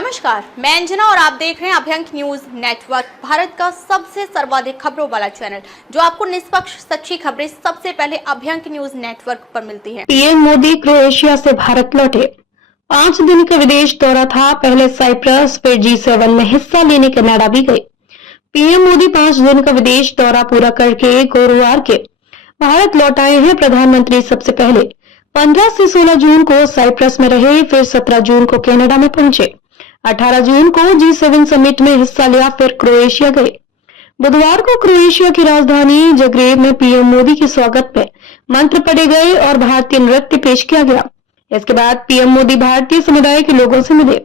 नमस्कार, मैं अंजना और आप देख रहे हैं अभ्यंक न्यूज नेटवर्क, भारत का सबसे सर्वाधिक खबरों वाला चैनल, जो आपको निष्पक्ष सच्ची खबरें सबसे पहले अभ्यंक न्यूज नेटवर्क पर मिलती हैं। पीएम मोदी क्रोएशिया से भारत लौटे। 5 दिन का विदेश दौरा था। पहले साइप्रस, फिर G7 में हिस्सा लेने कनाडा भी गए। पीएम मोदी 5 दिन का विदेश दौरा पूरा करके गुरुवार के भारत लौट आए हैं। प्रधानमंत्री सबसे पहले 15 से 16 जून को साइप्रस में रहे, फिर 17 जून को कनाडा में पहुंचे। 18 जून को G7 समिट में हिस्सा लिया, फिर क्रोएशिया गए। बुधवार को क्रोएशिया की राजधानी जग्रेब में पीएम मोदी के स्वागत में मंत्र पढ़े गए और भारतीय नृत्य पेश किया गया। इसके बाद पीएम मोदी भारतीय समुदाय के लोगों से मिले।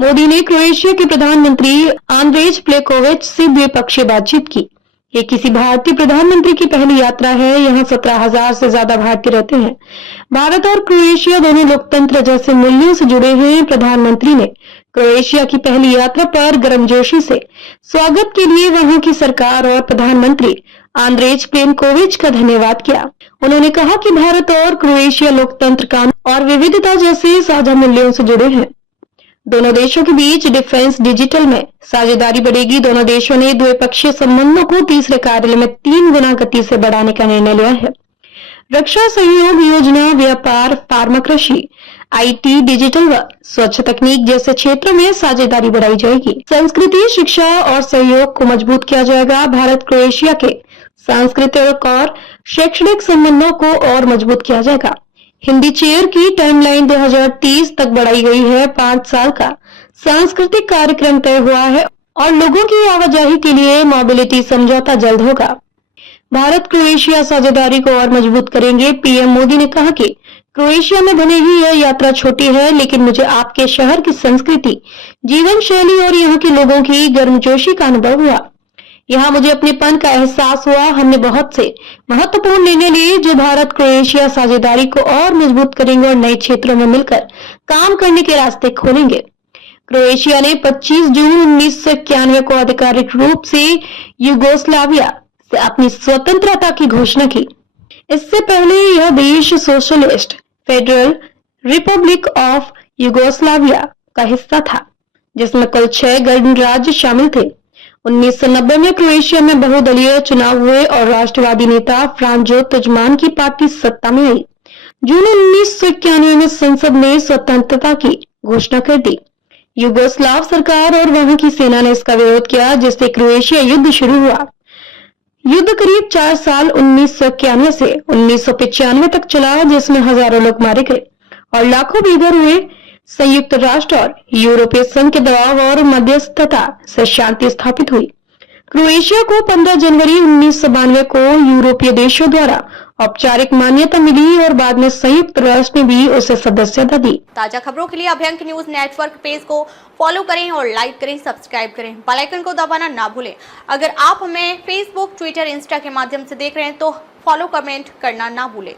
मोदी ने क्रोएशिया के प्रधानमंत्री आंद्रेज प्लेकोविच से द्विपक्षीय बातचीत की। ये किसी भारतीय प्रधानमंत्री की पहली यात्रा है। यहाँ 17,000 से ज्यादा भारतीय रहते हैं। भारत और क्रोएशिया दोनों लोकतंत्र जैसे मूल्यों से जुड़े हैं। प्रधानमंत्री ने क्रोएशिया की पहली यात्रा पर गर्मजोशी से स्वागत के लिए वहां की सरकार और प्रधानमंत्री आंद्रेज प्लेनकोविच का धन्यवाद किया। उन्होंने कहा कि भारत और क्रोएशिया लोकतंत्र, कानून और विविधता जैसे साझा मूल्यों से जुड़े हैं। दोनों देशों के बीच डिफेंस डिजिटल में साझेदारी बढ़ेगी। दोनों देशों ने द्विपक्षीय संबंधों को तीसरे कार्यालय में 3 गुना गति से बढ़ाने का निर्णय लिया है। रक्षा सहयोग योजना, व्यापार, फार्मा, कृषि, IT, डिजिटल व स्वच्छ तकनीक जैसे क्षेत्रों में साझेदारी बढ़ाई जाएगी। संस्कृति, शिक्षा और सहयोग को मजबूत किया जाएगा। भारत क्रोएशिया के सांस्कृतिक और शैक्षणिक संबंधों को और मजबूत किया जाएगा। हिंदी चेयर की टाइमलाइन 2030 तक बढ़ाई गई है। 5 साल का सांस्कृतिक कार्यक्रम तय हुआ है और लोगों की आवाजाही के लिए मोबिलिटी समझौता जल्द होगा। भारत क्रोएशिया साझेदारी को और मजबूत करेंगे। पीएम मोदी ने कहा कि क्रोएशिया में भले ही यह यात्रा छोटी है, लेकिन मुझे आपके शहर की संस्कृति, जीवन शैली और यहाँ के लोगों की गर्मजोशी का अनुभव हुआ। यहाँ मुझे अपनेपन का एहसास हुआ। हमने बहुत से महत्वपूर्ण निर्णय लिए जो भारत क्रोएशिया साझेदारी को और मजबूत करेंगे और नए क्षेत्रों में मिलकर काम करने के रास्ते खोलेंगे। क्रोएशिया ने 25 जून 1991 को आधिकारिक रूप से यूगोस्लाविया से अपनी स्वतंत्रता की घोषणा की। इससे पहले यह देश socialist federal Republic of Yugoslavia का हिस्सा था, जिसमें कुल 6 गणराज्य शामिल थे। 1990 में क्रोएशिया में बहुदलीय चुनाव हुए और राष्ट्रवादी नेता फ्रांजो तुजमान की पार्टी सत्ता में आई। जून 1991 में संसद ने स्वतंत्रता की घोषणा कर दी। यूगोस्लाव सरकार और वहां की सेना ने इसका विरोध किया, जिससे क्रोएशिया युद्ध शुरू हुआ। युद्ध करीब 4 साल 1991 से 1995 तक चला, जिसमें हजारों लोग मारे गए और लाखों बेघर हुए। संयुक्त राष्ट्र और यूरोपीय संघ के दबाव और मध्यस्थता से शांति स्थापित हुई। क्रोएशिया को 15 जनवरी 1992 को यूरोपीय देशों द्वारा औपचारिक मान्यता मिली और बाद में संयुक्त राष्ट्र ने भी उसे सदस्यता दी। ताजा खबरों के लिए अभ्यंक न्यूज नेटवर्क पेज को फॉलो करें और लाइक करें, सब्सक्राइब करें, बेल आइकन को दबाना ना भूलें। अगर आप हमें फेसबुक, ट्विटर, इंस्टा के माध्यम से देख रहे हैं तो फॉलो, कमेंट करना ना भूलें।